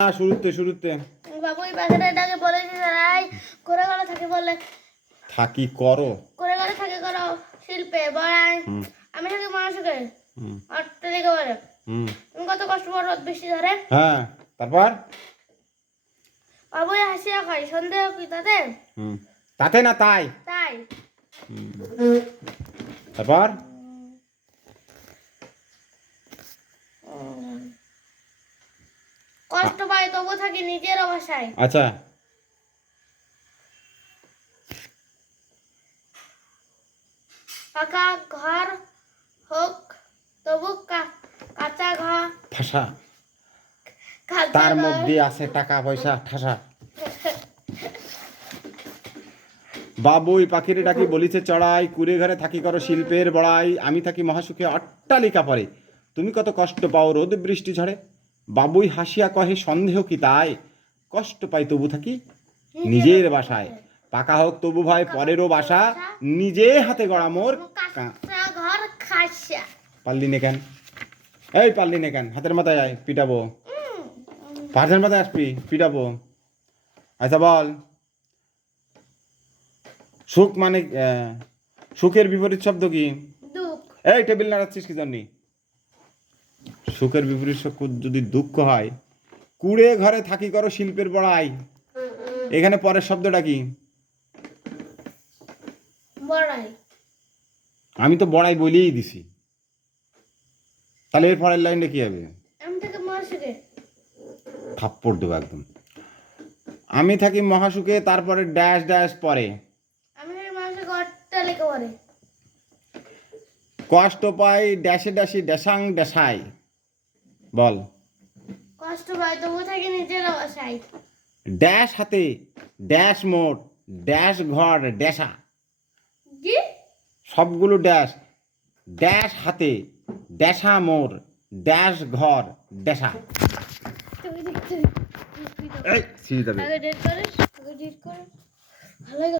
শুরুতে বাবু এই পাখিটাকে বলেছি তারাই করে ঘরে থাকে বলে থাকি করো করে ঘরে থাকে করো শিল্পে বড়াই আমি থাকি মানুষকে অট্টালিকা বলে তুমি কত কষ্ট করো রোদ বৃষ্টি ধরে। হ্যাঁ তারপর বাবু হাসিয়া খাই সন্দেহ কি তাতে তাতে না তাই তাই তারপর কষ্ট পাই তবু থাকি নিজের ভাষায়। আচ্ছা পাকা ঘর হোক তবু কাঁচা ঘর ঠাসা তার মধ্যে আছে টাকা পয়সা ঠাসা। বাবুই পাখিরে ডাকি বলিছে চড়াই কুড়ে ঘরে থাকি করো শিল্পের বড়াই আমি থাকি মহাসুখে অট্টালিকা পরে তুমি কত কষ্ট পাও রোদ বৃষ্টি ঝড়ে। বাবুই হাসিয়া কহে সন্দেহ কি তাই কষ্ট পাই তবু থাকি নিজের বাসায় পাকা হোক তবু ভয় পরেরও বাসা নিজে হাতে গড়া মোর ঘর খাসা। পারলি নে কেন এই পারলি নে কেন হাতের মাথায় আয় পিটাবো পাহাড়ের মাথায় আসবি পিটাবো। আচ্ছা বল সুখ মানে সুখের বিপরীত শব্দ কি? দুঃখ। এই টেবিল নাড়াচ্ছিস কি জন্যে? সুখের বিপরীত শব্দ যদি দুঃখ হয় কুড়ে ঘরে থাকি করো শিল্পের বড়াই এখানে পরের শব্দটা কি? বড়াই। আমি তো বড়াই বলেই দিছি তাহলে এর পরের লাইনটা কি হবে? আমি থেকে মহাসুখে থাপ্পড় দেবো একদম। আমি থাকি মহাসুখে তারপরে ড্যাশ ড্যাশ পরে আমি থাকি মানুষকে অট্টালিকা বলে কষ্ট পাই ড্যাশে ড্যাশে ড্যাশাং ড্যাশাই বল কষ্ট পাই তবু থাকি নিজের ভাষায় ড্যাশ হাতে ড্যাশ মোট ড্যাশ ঘর ড্যাশা জি সবগুলো ড্যাশ ড্যাশ হাতে ড্যাশা মোর ড্যাশ ঘর ড্যাশা। এই সিরিজ আগে ডেট করে ভালো